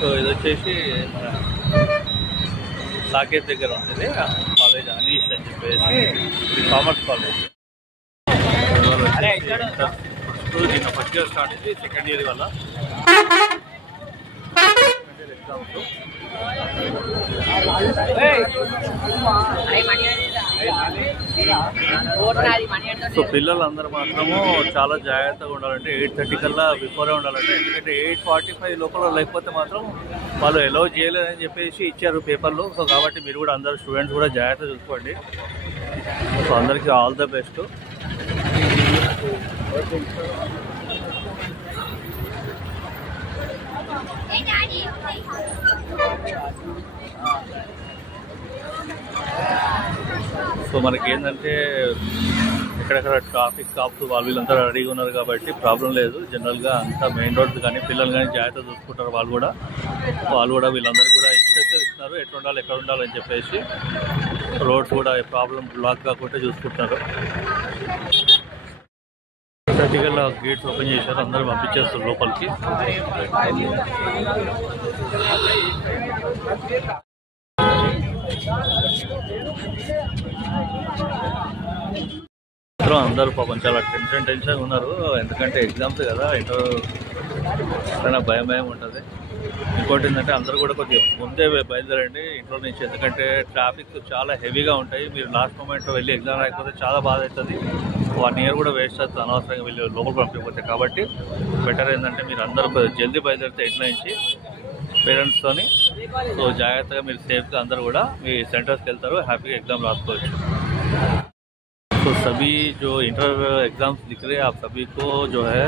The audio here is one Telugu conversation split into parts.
సో ఇది వచ్చేసి మన సాకేత్ దగ్గర ఉంటుంది కాలేజ్ అనీష్ అని చెప్పేసి ఇది కామర్స్ కాలేజ్. దీన్ని ఫస్ట్ ఇయర్ స్టార్ట్ అయింది, సెకండ్ ఇయర్ వల్ల ఎగ్జామ్స్. సో పిల్లలందరూ మాత్రము చాలా జాగ్రత్తగా ఉండాలంటే 8:30 కల్లా బిఫోరే ఉండాలంటే, ఎందుకంటే 8:45 లోపల లేకపోతే మాత్రం వాళ్ళు ఎలో చేయలేదని చెప్పేసి ఇచ్చారు పేపర్లు. సో కాబట్టి మీరు కూడా అందరు స్టూడెంట్స్ కూడా జాగ్రత్త చూసుకోండి. సో అందరికీ ఆల్ ద బెస్ట్. సో మనకి ఏంటంటే ఎక్కడెక్కడ ట్రాఫిక్ కాప్స్ వాళ్ళు వీళ్ళంతా రెడీగా ఉన్నారు కాబట్టి ప్రాబ్లం లేదు. జనరల్గా అంతా మెయిన్ రోడ్స్ కానీ పిల్లలు కానీ జాగ్రత్త చూసుకుంటారు. వాళ్ళు కూడా వీళ్ళందరూ కూడా ఇన్స్ట్రక్షన్ ఇస్తున్నారు ఎట్లా ఉండాలి ఎక్కడ ఉండాలని చెప్పేసి. రోడ్స్ కూడా ప్రాబ్లం బ్లాక్ కాకుండా చూసుకుంటున్నారు. 8:30 కల్లా గేట్స్ ఓపెన్ చేశారు, అందరూ పంపించేస్తారు లోపలికి. అందరూ పాపం చాలా టెన్షన్ ఉన్నారు, ఎందుకంటే ఎగ్జామ్స్ కదా, ఇంట్లో భయం ఉంటుంది. ఇంకోటి ఏంటంటే అందరూ కూడా కొద్దిగా ముందే బయలుదేరండి ఇంట్లో నుంచి, ఎందుకంటే ట్రాఫిక్ చాలా హెవీగా ఉంటాయి. మీరు లాస్ట్ మూమెంట్లో వెళ్ళి ఎగ్జామ్ రాకపోతే చాలా బాధ అవుతుంది. 1 ఇయర్ కూడా వేస్ట్ అవుతుంది అనవసరంగా వెళ్ళి లోపల పంపిపోతే. కాబట్టి బెటర్ ఏంటంటే మీరు అందరూ జల్దీ బయలుదేరితే ఇంట్లో నుంచి పేరెంట్స్తోని. సో జాగ్రత్తగా మీరు సేఫ్గా అందరూ కూడా మీ సెంటర్స్కి వెళ్తారు, హ్యాపీగా ఎగ్జామ్ రాసుకోవచ్చు. तो सभी जो इंटर एग्ज़ाम्स दिख रहे हैं आप सभी को जो है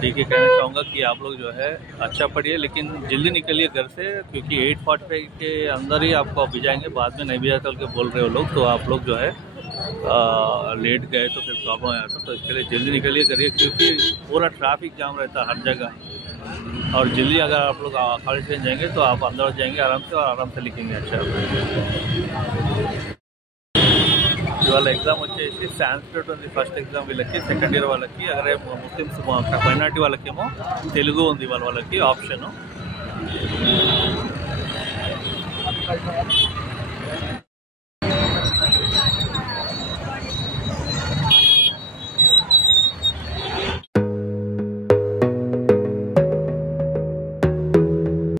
ठीक है कहना चाहूँगा कि आप लोग जो है अच्छा पढ़िए, लेकिन जल्दी निकलिए घर से, क्योंकि 8:45 के अंदर ही आपको भिजाएंगे, बाद में नहीं भिजा करके बोल रहे हो लोग. तो आप लोग जो है लेट गए तो फिर प्रॉब्लम आया था. तो इसके लिए जल्दी निकलिए करिए, क्योंकि पूरा ट्रैफिक जाम रहता है हर जगह. और जल्दी अगर आप लोग कॉलेज से जाएंगे तो आप अंदर जाएंगे आराम से, और आराम से लिखेंगे. अच्छा ఇవాళ ఎగ్జామ్ వచ్చేసి సాంస్క్రిట్ ఉంది ఫస్ట్ ఎగ్జామ్ వీళ్ళకి, సెకండ్ ఇయర్ వాళ్ళకి. అదే ముస్లిమ్స్ మైనార్టీ వాళ్ళకేమో తెలుగు ఉంది వాళ్ళకి ఆప్షను.